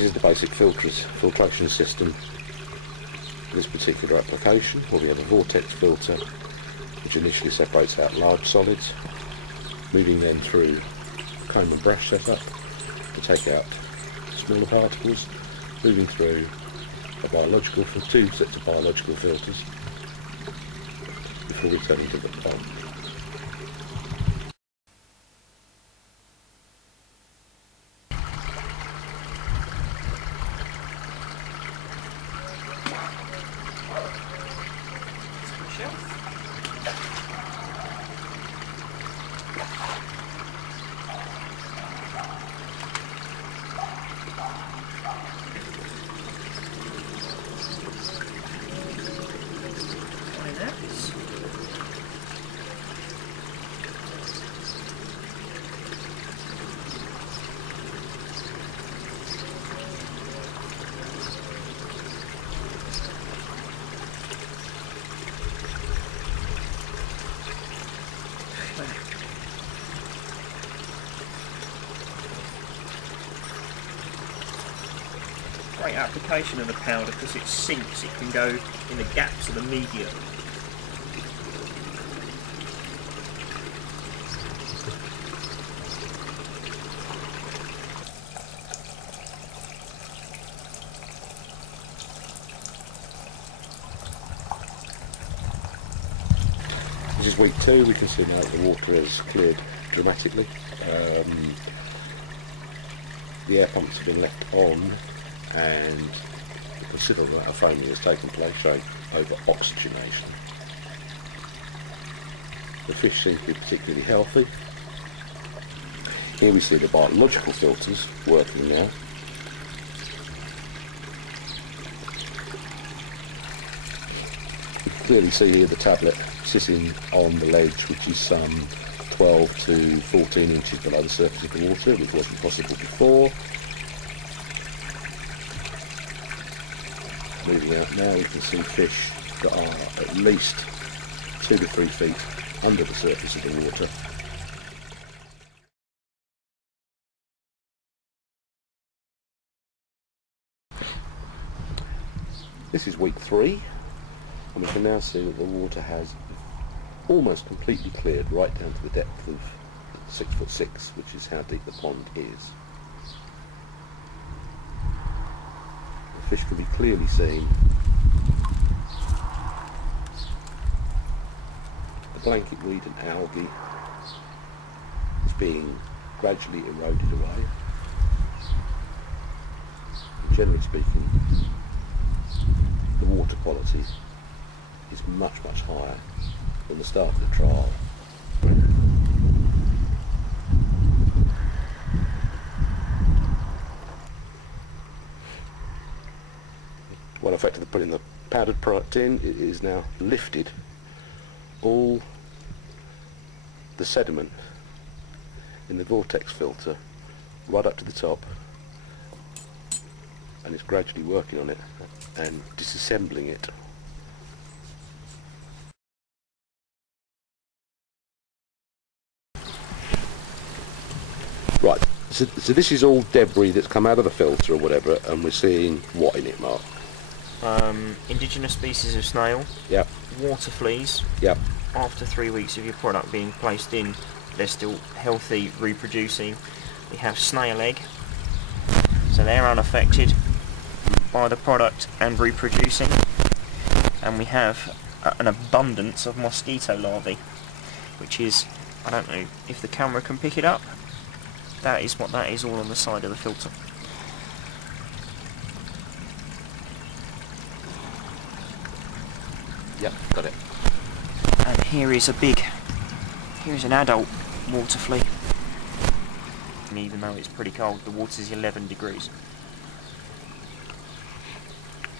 This is the basic filtration system for this particular application, where we have a vortex filter which initially separates out large solids, moving then through comb and brush setup to take out smaller particles, moving through two sets of biological filters before returning to the pond. Great application of the powder because it sinks, it can go in the gaps of the media. This is week 2. We can see now that the water has cleared dramatically. The air pumps have been left on, and a considerable amount of foaming has taken place, showing over oxygenation. The fish seem to be particularly healthy. Here we see the biological filters working now. You can clearly see here the tablet sitting on the ledge, which is some 12 to 14 inches below the surface of the water, which wasn't possible before. Moving out now, we can see fish that are at least 2 to 3 feet under the surface of the water. This is week 3, and we can now see that the water has almost completely cleared right down to the depth of 6'6", which is how deep the pond is. The fish can be clearly seen. The blanket weed and algae is being gradually eroded away. And generally speaking, the water quality is much, much higher than the start of the trial. One effect of putting the powdered product in, it is now lifted all the sediment in the vortex filter right up to the top, and it's gradually working on it and disassembling it. Right, so this is all debris that's come out of the filter or whatever, and we're seeing what in it, Mark? Indigenous species of snail. Yep. Water fleas. Yep. After 3 weeks of your product being placed in, they're still healthy, reproducing. We have snail egg, so they're unaffected by the product and reproducing. And we have an abundance of mosquito larvae, which is, I don't know if the camera can pick it up, that is what that is all on the side of the filter. Yep, got it. And here is an adult water flea. And even though it's pretty cold, the water's 11 degrees.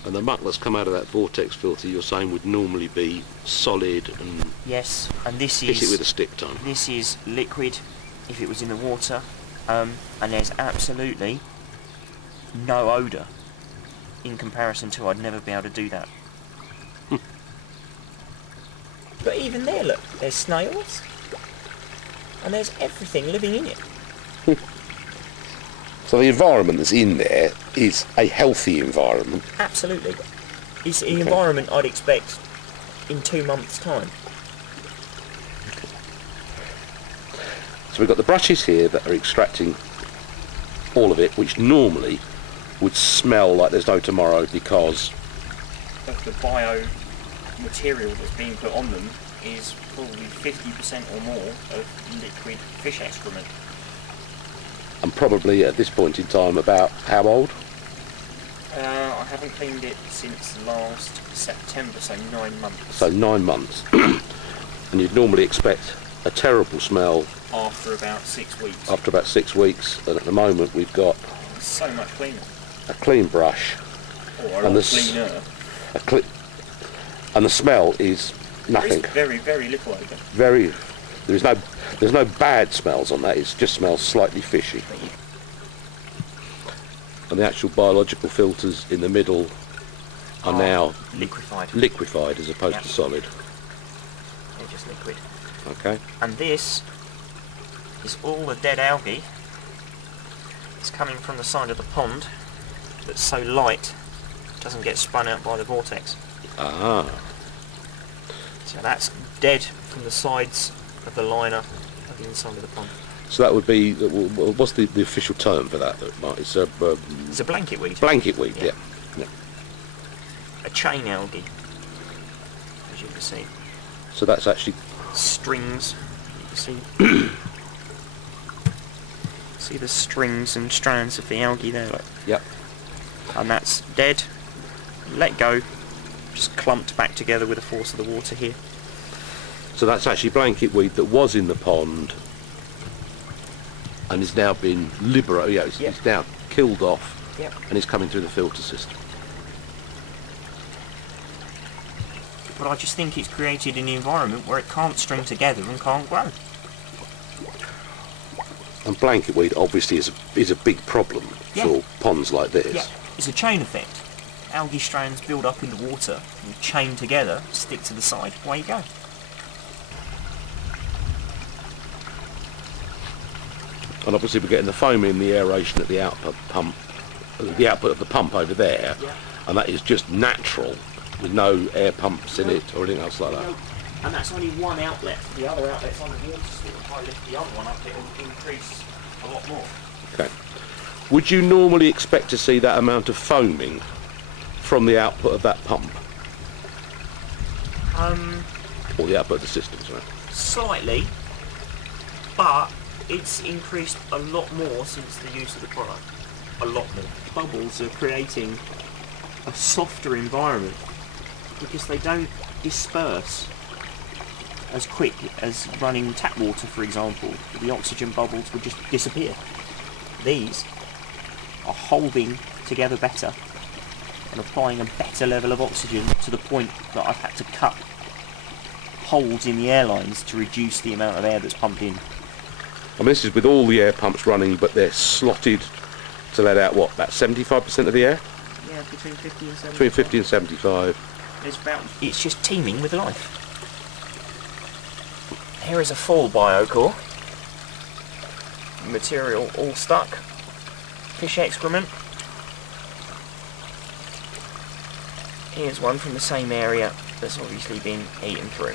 And the muck that's come out of that vortex filter, you're saying would normally be solid and... Yes, and this hit is... it with a stick ton. This is liquid if it was in the water, and there's absolutely no odour in comparison to I'd never be able to do that. But even there, look, there's snails, and there's everything living in it. So the environment that's in there is a healthy environment. Absolutely. It's the environment I'd expect in 2 months' time. So we've got the brushes here that are extracting all of it, which normally would smell like there's no tomorrow because Of the bio material that's being put on them is probably 50% or more of liquid fish excrement. and probably at this point in time about how old? I haven't cleaned it since last September, so 9 months. So 9 months. And you'd normally expect a terrible smell After about 6 weeks. after about 6 weeks, and at the moment we've got So much cleaner. a clean brush Or a and lot cleaner. and the smell is nothing. There is very, very little odour. There's no bad smells on that. It just smells slightly fishy. And the actual biological filters in the middle are now liquefied as opposed to solid. They're just liquid. Okay. And this is all the dead algae. It's coming from the side of the pond that's so light it doesn't get spun out by the vortex. Ah. So that's dead from the sides of the liner of the inside of the pond. So that would be, what's the official term for that, Mark? It's a blanket weed. Blanket weed, yeah. A chain algae, as you can see. So that's actually Strings, you can see. See the strings and strands of the algae there? Look. Yep. And that's dead, let go, just clumped back together with the force of the water here. So that's actually blanket weed that was in the pond and is now been liberated. Yeah, it's now killed off. Yep. And is coming through the filter system. But I just think it's created an environment where it can't string together and can't grow. And blanket weed obviously is a big problem for ponds like this. Yeah, it's a chain effect. Algae strands build up in the water and chain together, stick to the side, away you go. And obviously we're getting the foam in the aeration at the output of the pump over there, and that is just natural with no air pumps in it or anything else like that. And that's only one outlet. The other outlet's on the water still. If I lift the other one up, it'll increase a lot more. Okay. Would you normally expect to see that amount of foaming from the output of that pump? Or the output of the system, sorry? Slightly, but it's increased a lot more since the use of the product. A lot more. Bubbles are creating a softer environment because they don't disperse as quick as running tap water, for example. The oxygen bubbles would just disappear. These are holding together better and applying a better level of oxygen to the point that I've had to cut holes in the airlines to reduce the amount of air that's pumped in. I mean, this is with all the air pumps running, but they're slotted to let out, what, about 75% of the air? Yeah, between 50 and 75. Between 50 and 75. It's just teeming with life. Here is a full biocore. Material all stuck. Fish excrement. Here's one from the same area that's obviously been eaten through.